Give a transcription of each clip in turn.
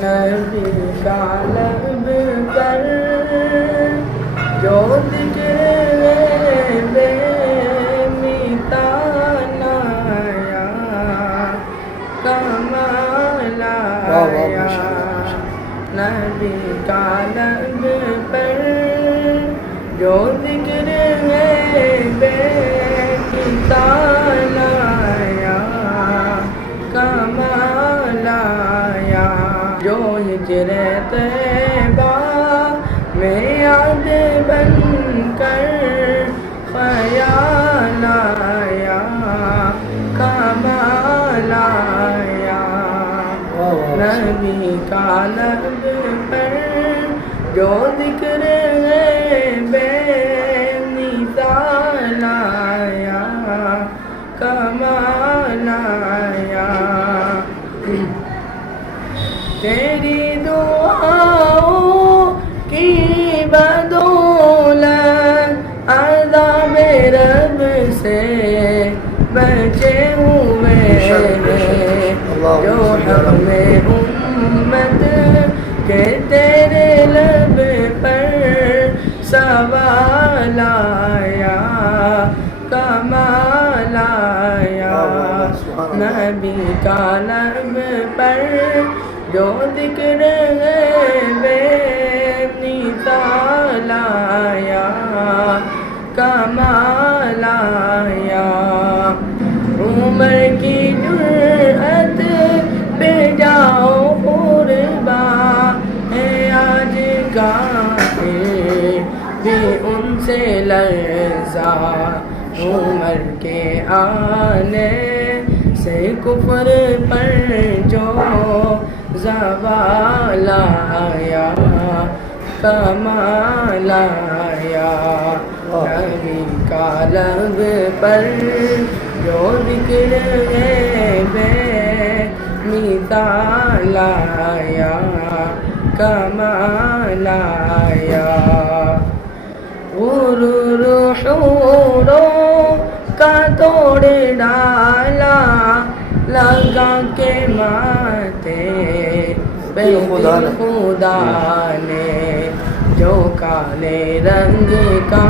نبی کا لب پر جو ذکر بے میتان آیا، کمال آیا، نبی کا لب پر جو ذکر بے میتان آیا، کمال آیا، جو ہجر طیبہ میں یاد بن کر خیال آیا، کمال آیا، نبی کا لب پر جو ذکر بے مثال آیا، کمال آیا، تیری دعاؤں کی بدولت عذاب رب سے بچے ہوئے ہیں، جو حق میں امت کہ تیرے لب پر سوال آیا، کمال آیا، نبی کا لب پر جو ذکر بے مثال آیا، کمال آیا، عمر کی جرأت پہ جاؤ قربا ہے آج کافر بھی ان سے لرزا، عمر کے آنے سے کفر پر جو زوال آیا، کمال آیا، نبی کا لب پر جو ذکر بے مثال آیا، کمال آیا، غرور حوروں کا توڑ ڈالا، لگا کے ماتے پہ دل خدا نے، جو کالے رنگ کا،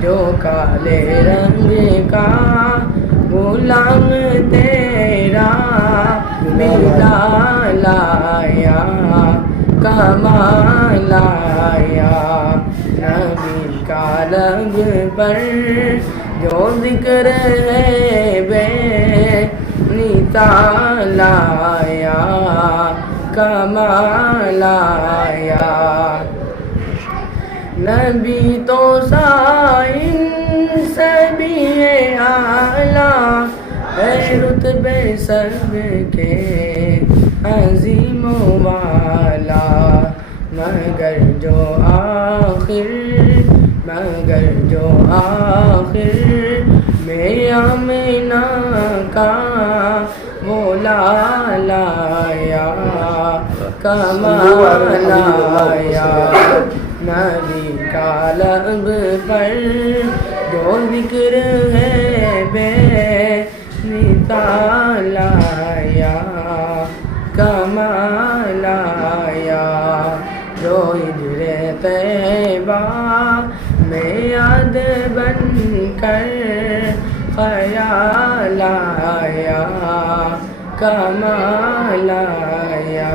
جو کالے رنگ کا غلام تیرا بلال آیا، کمال آیا، نبی کا لب پر جو ذکر بے مثال آیا، کمال آیا، نبی تو سائن سبھی اعلیٰ ہے، رتبے سب کے عظیم والا، مگر جو آخر میں آمنہ کا وہ لال آیا، کمال آیا، نبی کا لب پر جو ذکر بے مثال آیا، کمال آیا، جو ہجر طیبہ میں یاد بن کر خیال آیا، کمال آیا۔